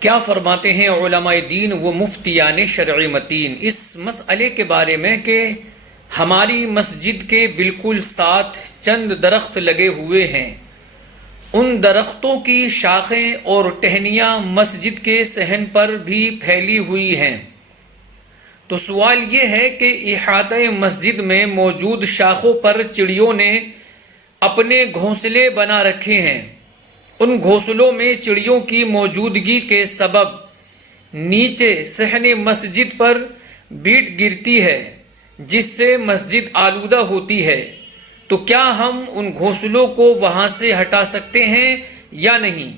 کیا فرماتے ہیں علماء دین و مفتیان شرعی متین اس مسئلے کے بارے میں کہ ہماری مسجد کے بالکل ساتھ چند درخت لگے ہوئے ہیں، ان درختوں کی شاخیں اور ٹہنیاں مسجد کے صحن پر بھی پھیلی ہوئی ہیں۔ تو سوال یہ ہے کہ احاطۂ مسجد میں موجود شاخوں پر چڑیوں نے اپنے گھونسلے بنا رکھے ہیں، ان گھونسلوں میں چڑیوں کی موجودگی کے سبب نیچے صحن مسجد پر بیٹ گرتی ہے جس سے مسجد آلودہ ہوتی ہے، تو کیا ہم ان گھونسلوں کو وہاں سے ہٹا سکتے ہیں یا نہیں؟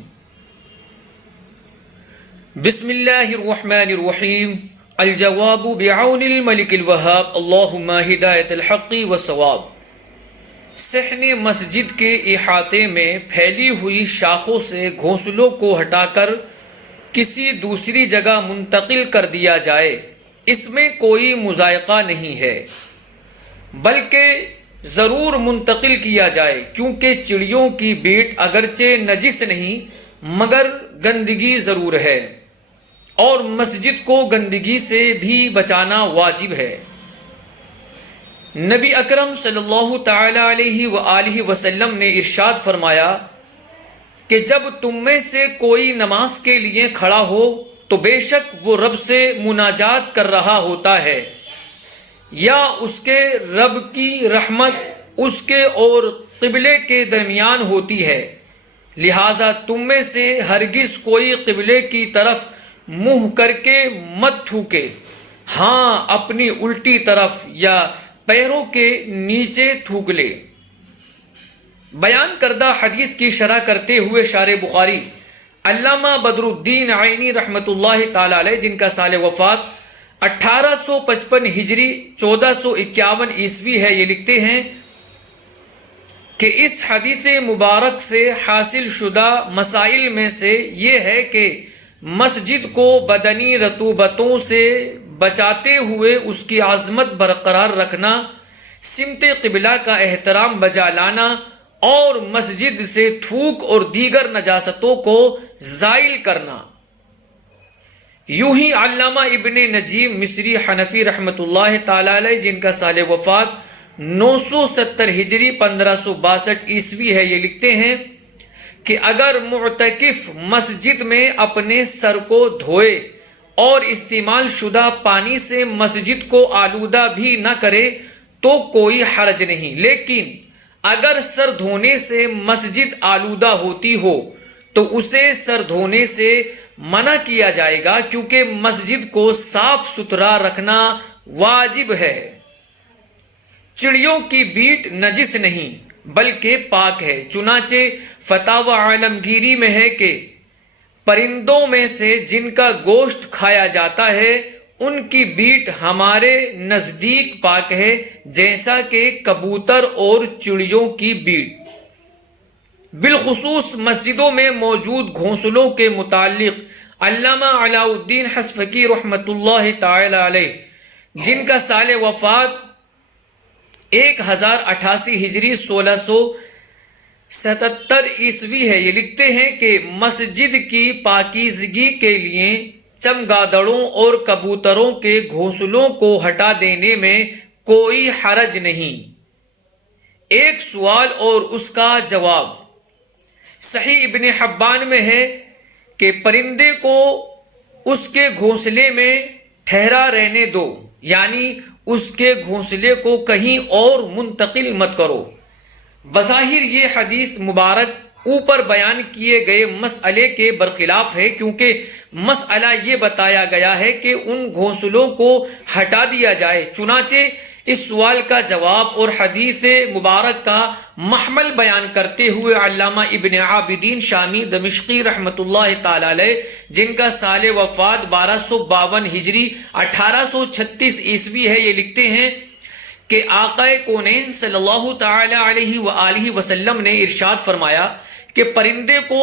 بسم اللہ الرحمن الرحیم۔ الجواب بعون الملک الوہاب، اللہم ہدایت الحق والصواب۔ صحن مسجد کے احاطے میں پھیلی ہوئی شاخوں سے گھونسلوں کو ہٹا کر کسی دوسری جگہ منتقل کر دیا جائے، اس میں کوئی مضائقہ نہیں ہے، بلکہ ضرور منتقل کیا جائے، کیونکہ چڑیوں کی بیٹ اگرچہ نجس نہیں مگر گندگی ضرور ہے، اور مسجد کو گندگی سے بھی بچانا واجب ہے۔ نبی اکرم صلی اللہ تعالی علیہ وآلہ وسلم نے ارشاد فرمایا کہ جب تم میں سے کوئی نماز کے لیے کھڑا ہو تو بے شک وہ رب سے مناجات کر رہا ہوتا ہے، یا اس کے رب کی رحمت اس کے اور قبلے کے درمیان ہوتی ہے، لہٰذا تم میں سے ہرگز کوئی قبلے کی طرف منہ کر کے مت تھوکے، ہاں اپنی الٹی طرف یا پیروں کے نیچے تھوک لے۔ بیان کردہ حدیث کی شرح کرتے ہوئے شارح بخاری علامہ بدر الدین عینی رحمۃ اللہ تعالی علیہ، جن کا سال وفات 1855 ہجری 1451 عیسوی ہے، یہ لکھتے ہیں کہ اس حدیث مبارک سے حاصل شدہ مسائل میں سے یہ ہے کہ مسجد کو بدنی رطوبتوں سے بچاتے ہوئے اس کی عظمت برقرار رکھنا، سمت قبلہ کا احترام بجا لانا، اور مسجد سے تھوک اور دیگر نجاستوں کو زائل کرنا۔ یوں ہی علامہ ابن نجیم مصری حنفی رحمۃ اللہ تعالی علیہ، جن کا سال وفات 970 ہجری 1562 عیسوی ہے، یہ لکھتے ہیں کہ اگر معتکف مسجد میں اپنے سر کو دھوئے اور استعمال شدہ پانی سے مسجد کو آلودہ بھی نہ کرے تو کوئی حرج نہیں، لیکن اگر سر دھونے سے مسجد آلودہ ہوتی ہو تو اسے سر دھونے سے منع کیا جائے گا، کیونکہ مسجد کو صاف ستھرا رکھنا واجب ہے۔ چڑیوں کی بیٹ نجس نہیں بلکہ پاک ہے، چنانچہ فتاوی عالمگیری میں ہے کہ پرندوں میں سے جن کا گوشت کھایا جاتا ہے ان کی بیٹ ہمارے نزدیک پاک ہے، جیسا کہ کبوتر اور چڑیوں کی بیٹ۔ بالخصوص مسجدوں میں موجود گھونسلوں کے متعلق علامہ علاء الدین حصفکی رحمۃ اللہ تعالی علیہ، جن کا سال وفات 1088 ہجری 1677 عیسوی ہے، یہ لکھتے ہیں کہ مسجد کی پاکیزگی کے لیے چمگادڑوں اور کبوتروں کے گھونسلوں کو ہٹا دینے میں کوئی حرج نہیں۔ ایک سوال اور اس کا جواب۔ صحیح ابن حبان میں ہے کہ پرندے کو اس کے گھونسلے میں ٹھہرا رہنے دو، یعنی اس کے گھونسلے کو کہیں اور منتقل مت کرو۔ بظاہر یہ حدیث مبارک اوپر بیان کیے گئے مسئلے کے برخلاف ہے، کیونکہ مسئلہ یہ بتایا گیا ہے کہ ان گھونسلوں کو ہٹا دیا جائے، چنانچہ اس سوال کا جواب اور حدیث مبارک کا محمل بیان کرتے ہوئے علامہ ابن عابدین شامی دمشقی رحمۃ اللہ تعالی علیہ، جن کا سال وفات 1252 ہجری 1836 عیسوی ہے، یہ لکھتے ہیں کہ آقا کونین صلی اللہ تعالی علیہ وآلہ وسلم نے ارشاد فرمایا کہ پرندے کو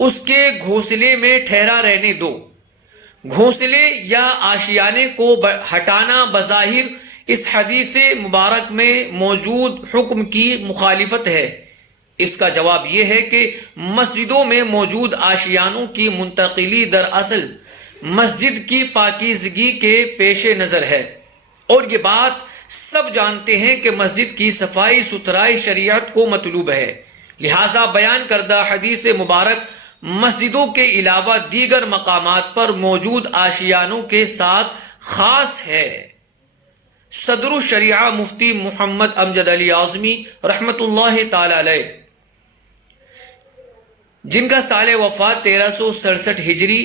اس کے گھونسلے میں ٹھہرا رہنے دو۔ گھونسلے یا آشیانے کو ہٹانا بظاہر اس حدیث مبارک میں موجود حکم کی مخالفت ہے، اس کا جواب یہ ہے کہ مسجدوں میں موجود آشیانوں کی منتقلی دراصل مسجد کی پاکیزگی کے پیش نظر ہے، اور یہ بات سب جانتے ہیں کہ مسجد کی صفائی ستھرائی شریعت کو مطلوب ہے، لہٰذا بیان کردہ حدیث مبارک مسجدوں کے علاوہ دیگر مقامات پر موجود آشیانوں کے ساتھ خاص ہے۔ صدر الشریعہ مفتی محمد امجد علی اعظمی رحمۃ اللہ تعالی علیہ، جن کا سال وفات 1367 ہجری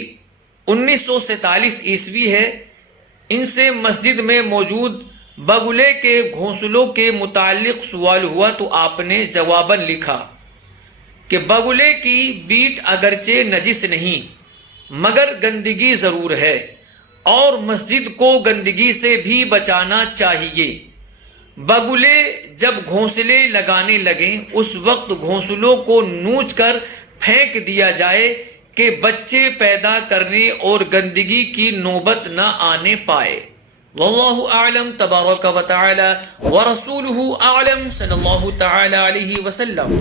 1947 عیسوی ہے، ان سے مسجد میں موجود بگلے کے گھونسلوں کے متعلق سوال ہوا تو آپ نے جواباً لکھا کہ بگلے کی بیٹ اگرچہ نجس نہیں مگر گندگی ضرور ہے، اور مسجد کو گندگی سے بھی بچانا چاہیے۔ بگلے جب گھونسلے لگانے لگیں اس وقت گھونسلوں کو نوچ کر پھینک دیا جائے کہ بچے پیدا کرنے اور گندگی کی نوبت نہ آنے پائے۔ واللہ اعلم تبارک و تعالی ورسولہ اعلم صلی اللہ تعالی علیہ وسلم۔